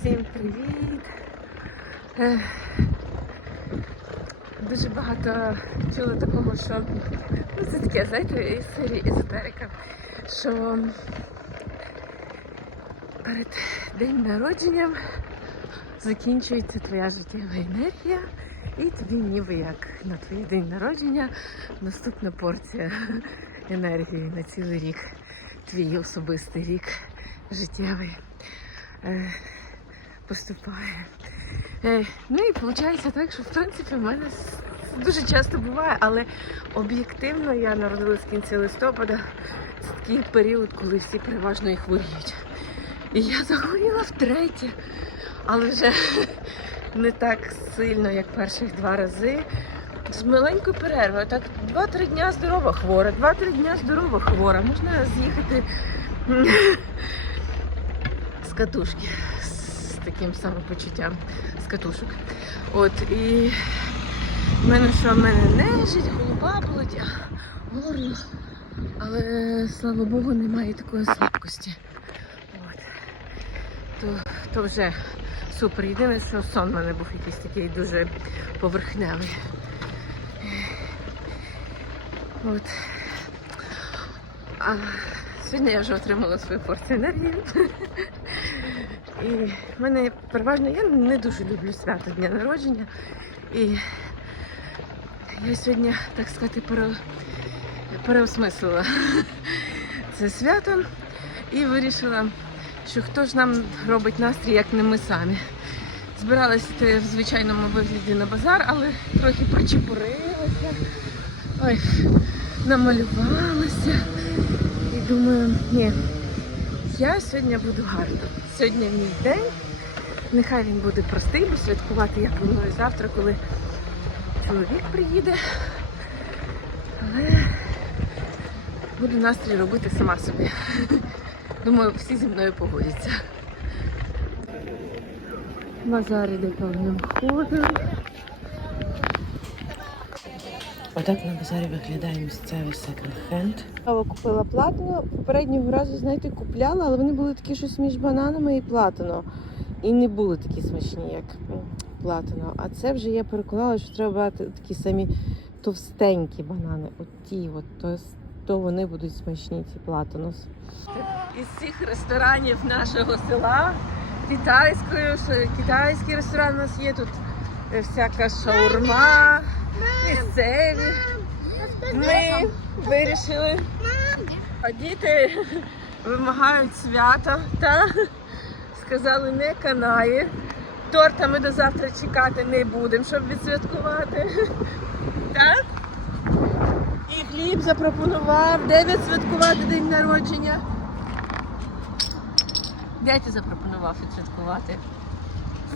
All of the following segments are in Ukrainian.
Всім привіт! Дуже багато чула такого, що ну, це таке, знаєте, із езотерика, що перед день народженням закінчується твоя життєва енергія, і тобі ніби як на твій день народження наступна порція енергії на цілий рік, твій особистий рік життєвий поступає. Е, ну і виходить так, що в принципі в мене дуже часто буває, але об'єктивно я народилась в кінці листопада. Це такий період, коли всі переважно і хворіють. І я захворіла втретє, але вже не так сильно, як перших два рази. З маленькою перервою. Так, два-три дня здорова хвора, два-три дня здорова хвора. Можна з'їхати з катушки таким самопочуттям з катушок. От і в мене що в мене нежить, голова болить, а горло. Але слава Богу, немає такої слабкості. От. То, то вже супер. Єдине, що сон в мене був якийсь такий дуже поверхневий. От. А сьогодні я вже отримала свою порцію енергії. І в мене переважно я не дуже люблю свято дня народження. І я сьогодні, так сказати, пере, переосмислила це свято і вирішила, що хто ж нам робить настрій, як не ми самі. Збиралася в звичайному вигляді на базар, але трохи причепурилася. Ой, намалювалася. І думаю, ні, я сьогодні буду гарна. Сьогодні мій день. Нехай він буде простий, бо святкувати я планую завтра, коли чоловік приїде. Але буду настрій робити сама собі. Думаю, всі зі мною погодяться. Базар іде повним ходом. Отак на базарі виглядає місцевий секонд-хенд. Я купила платино. Попереднього разу, знаєте, купляла, але вони були такі щось між бананами і платино. І не були такі смачні, як платино. А це вже я переконала, що треба брати такі самі товстенькі банани. От ті, от, то, то вони будуть смачні, ці платинос. Із цих ресторанів нашого села китайською, що китайський ресторан у нас є тут е, всяка шаурма, місцеві. Ми вирішили. А діти вимагають свята, та сказали, не канає. Торта ми до завтра чекати не будемо, щоб відсвяткувати. Так? І хліб запропонував, де відсвяткувати день народження. Де ти запропонував відсвяткувати?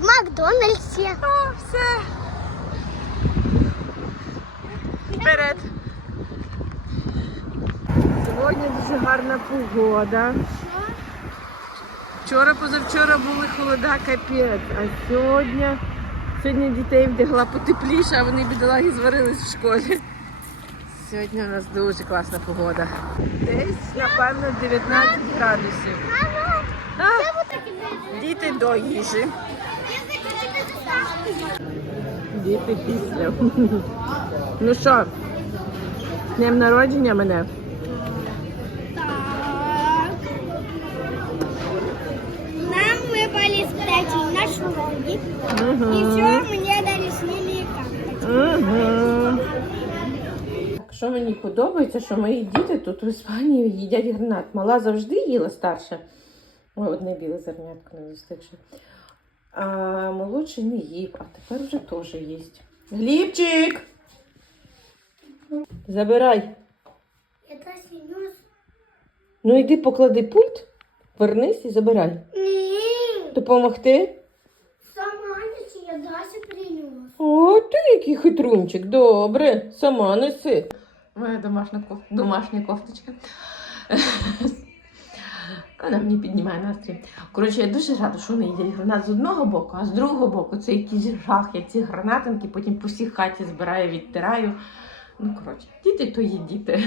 В Макдональдсі. О, все. Вперед. Сьогодні дуже гарна погода. Вчора, позавчора були холода капець, а сьогодні, сьогодні дітей вдягла потепліше, а вони бідолаги зварились в школі. Сьогодні у нас дуже класна погода. Десь, напевно, 19 градусів. А, діти до їжі. Діти після. Ну що, днем народження мене. Нам выпали статьи на шелоги. Угу. все, мне дали карточки. Угу. Що мені подобається, що мої діти тут в Іспанії їдять гранат. Мала завжди їла старша. Ой, одне біле зернятко не достигше. А молодший не їв, а тепер вже теж їсть. Глібчик! Забирай. Это снес. Ну йди поклади пульт, вернись і забирай. Нет, Допомогти? сама неси, я Дася принес. О, ти який хитрунчик. Добре, сама неси. Моя домашня, коф... домашня кофточка. Вона мені піднімає настрій. Коротше, я дуже рада, що вони їдять гранат з одного боку, а з другого боку це якийсь жах. Я ці гранатинки потім по всій хаті збираю, відтираю. Ну, коротше, діти то є діти.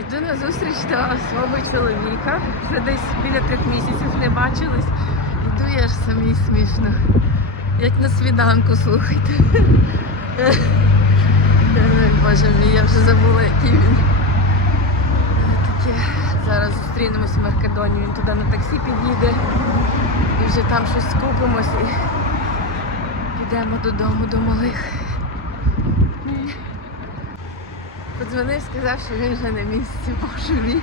Йду на зустріч до свого чоловіка. Вже десь біля трьох місяців не бачились. Іду я ж самі смішно. Як на свіданку, слухайте. Боже мій, я вже забула, який він. Таке. Зараз зустрінемось в Меркадоні. Він туди на таксі під'їде. І вже там щось скупимось і підемо додому до малих. Подзвонив, сказав, що він вже на місці, боже мій.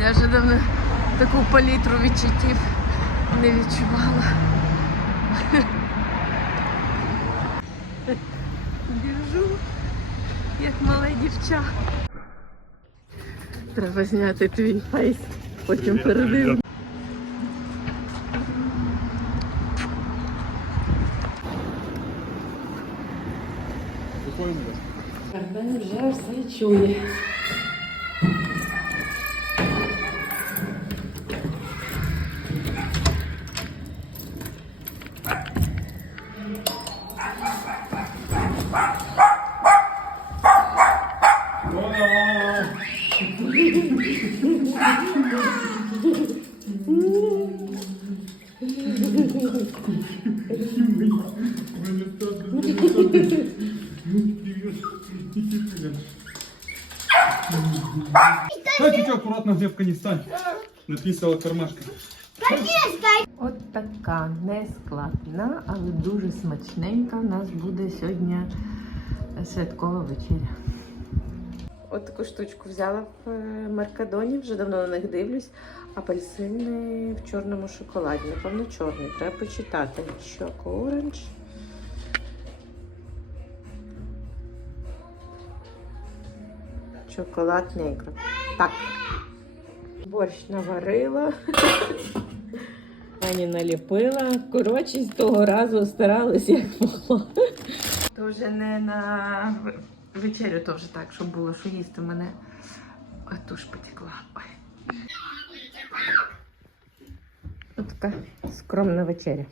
Я вже давно таку палітру відчуттів не відчувала. Біжу, як мале дівча. Треба зняти твій фейс, потім передивлю. Карбен вже все чує. Кстати, ты аккуратно девка не стань. Написала кармашка. От така нескладна, але дуже смачненька. У нас буде сьогодні святкова вечеря. От таку штучку взяла в е, Маркадоні, вже давно на них дивлюсь. Апельсини в чорному шоколаді. Напевно, чорний. Треба почитати. Choco Orange. Шоколад негро. Так. Борщ наварила. Пані наліпила. Коротше, з того разу старалась як могла. То вже не на вечерю, то вже так, щоб було що їсти. У мене туш потекла. Ой. Ось така скромна вечеря.